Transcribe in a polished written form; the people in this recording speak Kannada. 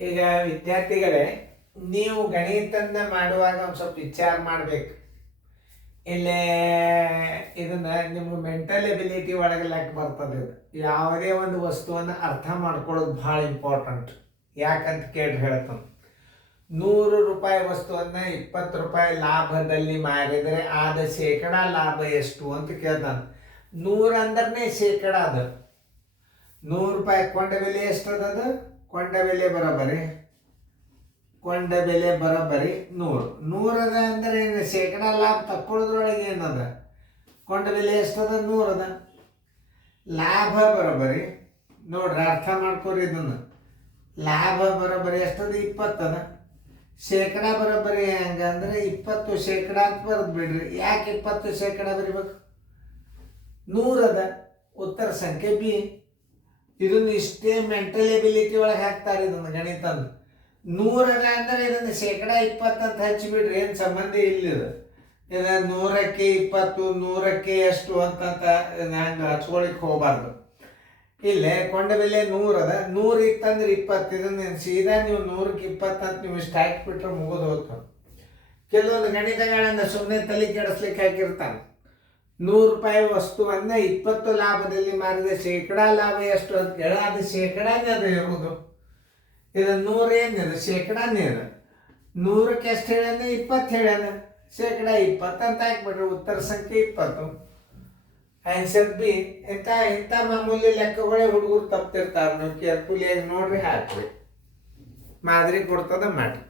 ಈಗ ವಿದ್ಯಾರ್ಥಿಗಳೇ, ನೀವು ಗಣಿತನ್ನ ಮಾಡುವಾಗ ಒಂದು ಸ್ವಲ್ಪ ವಿಚಾರ ಮಾಡಬೇಕು. ಇಲ್ಲೇ ಇದನ್ನ ನಿಮ್ಗೆ ಮೆಂಟಲ್ ಎಬಿಲಿಟಿ ಒಳಗೆ ಲೆಕ್ಕ ಬರ್ತದೆ. ಇದು ಯಾವುದೇ ಒಂದು ವಸ್ತುವನ್ನು ಅರ್ಥ ಮಾಡ್ಕೊಳ್ಳೋದು ಭಾಳ ಇಂಪಾರ್ಟೆಂಟ್. ಯಾಕಂತ ಕೇಳಿ ಹೇಳ್ತಾನೆ, 100 ರೂಪಾಯಿ ವಸ್ತುವನ್ನು 20 ರೂಪಾಯಿ ಲಾಭದಲ್ಲಿ ಮಾರಿದರೆ ಆದ ಶೇಕಡ ಲಾಭ ಎಷ್ಟು ಅಂತ ಕೇಳ್ತಾನೆ. 100 ಅಂದ್ರೆ ಶೇಕಡ. ಅದು 100 ರೂಪಾಯಿ ಕೊಂಡ ಬೆಲೆ ಎಷ್ಟದ? ಕೊಂಡ ಬೆಲೆ ಬರೋಬ್ಬರಿ 100 ಅದ ಅಂದ್ರೆ ಏನು? ಶೇಕಡ ಲಾಭ ತಕ್ಕೊಳ್ಳೋದ್ರೊಳಗೆ ಏನದ? ಕೊಂಡ ಬೆಲೆ ಎಷ್ಟದ? 100 ಅದ. ಲಾಭ ಬರೋಬ್ಬರಿ ನೋಡ್ರಿ, ಅರ್ಥ ಮಾಡ್ಕೊರಿ ಇದನ್ನು. ಲಾಭ ಬರೋಬ್ಬರಿ ಎಷ್ಟದ? 20 ಅದ. ಶೇಕಡ ಬರೋಬ್ಬರಿ ಹೆಂಗಂದ್ರೆ 20% ಅಂತ ಬರೆದು ಬಿಡ್ರಿ. ಯಾಕೆ 20% ಬರಿಬೇಕು? 100 ಅದ. ಉತ್ತರ ಸಂಖ್ಯೆ ಬಿ. ಇದನ್ನು ಇಷ್ಟೇ ಮೆಂಟಲ್ ಎಬಿಲಿಟಿ ಒಳಗೆ ಹಾಕ್ತಾರೆ ಇದನ್ನು ಗಣಿತ. 100 ಅದ ಅಂದ್ರೆ ಇದನ್ನು ಶೇಕಡ 20 ಅಂತ ಹಚ್ಚಿಬಿಡ್ರಿ, ಏನು ಸಂಬಂಧ ಇಲ್ಲಿದೆ. ಇದು 100ಕ್ಕೆ 20, 100ಕ್ಕೆ ಎಷ್ಟು ಅಂತಂತ ಹಂಗೆ ಹಚ್ಕೊಳಿಕ್ಕೆ ಹೋಗಬಾರ್ದು. ಇಲ್ಲೇ ಕೊಂಡ ಬೆಲೆ 100 ಅದ. 100 ಇತ್ತಂದ್ರೆ 20. ಇದನ್ನು ಸೀದಾ ನೀವು 100ಕ್ಕೆ 20 ಅಂತ ನೀವು ಇಷ್ಟು ಹಾಕಿಬಿಟ್ರೆ ಮುಗಿದು ಹೋಗ್ತಾನೆ. ಕೆಲವೊಂದು ಗಣಿತಗಳನ್ನು ಸುಮ್ಮನೆ ತಲೆ ಕೆಡಿಸ್ಲಿಕ್ಕೆ ಹಾಕಿರ್ತಾನೆ. 100 ರೂಪಾಯಿ ವಸ್ತುವನ್ನು 20 ಲಾಭದಲ್ಲಿ ಮಾರಿದ ಶೇಕಡ ಲಾಭ ಎಷ್ಟು ಅಂತ ಹೇಳ, ಅದು ಶೇಕಡಾನೇ ಅದು ಇರುವುದು. ಇದು 100 ಏನಿದೆ? ಶೇಕಡಾನೇ ಇದೆ. 100ಕ್ಕೆ ಎಷ್ಟು ಹೇಳ್ಯಾನ? 20 ಹೇಳ್ಯಾನ. ಶೇಕಡ 20 ಅಂತ ಹಾಕ್ಬಿಡ್ರಿ. ಉತ್ತರ ಸಂಖ್ಯೆ 20. Answer B. ಇಂಥ ಮಾಮೂಲಿ ಲೆಕ್ಕಗಳೇ ಹುಡುಗರು ತಪ್ತಿರ್ತಾರೆ. ನೀವು ಕೇರ್ಫುಲಿಯಾಗಿ ನೋಡ್ರಿ, ಹಾಕ್ರಿ. ಮಾದರಿ ಕೊಡ್ತದ ಮಾಡ್ರಿ.